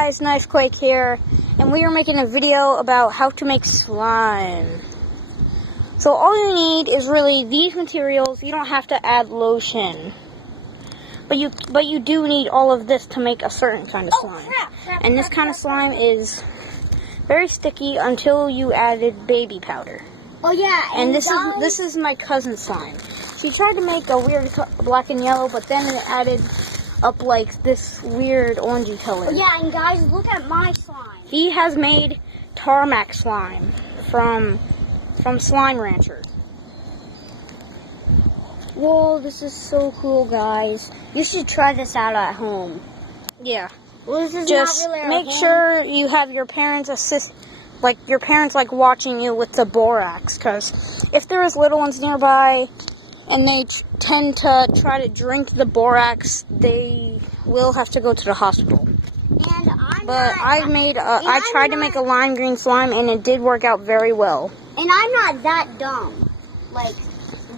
Guys, Knifequake here, and we are making a video about how to make slime. So all you need is really these materials. You don't have to add lotion, but you do need all of this to make a certain kind of slime. And this kind of slime is very sticky until you added baby powder. Oh yeah, and this is my cousin's slime. She tried to make a weird black and yellow, but then it added up like this weird orangey color. Oh yeah, and guys, look at my slime. He has made tarmac slime from Slime Rancher. Whoa, this is so cool, guys. You should try this out at home. Yeah. Well, this is just not really make sure you have your parents like watching you with the borax, because if there is little ones nearby and they tend to try to drink the borax, they will have to go to the hospital. And I tried to make a lime green slime, and it did work out very well. And I'm not that dumb, like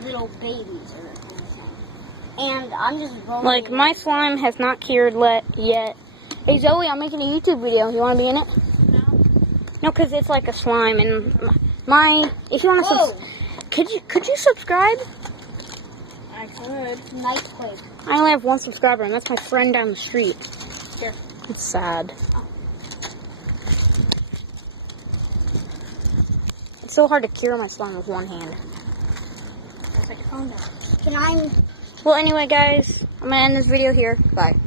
little babies or anything. And I'm just rolling. Like, my slime has not cured yet. Hey Zoe, I'm making a YouTube video. You want to be in it? No, because it's like a slime, and if you want to could you subscribe? I could. Knifequake. I only have one subscriber, and that's my friend down the street. Here. It's sad. It's so hard to cure my slime with one hand. Can I? Well, anyway, guys, I'm going to end this video here. Bye.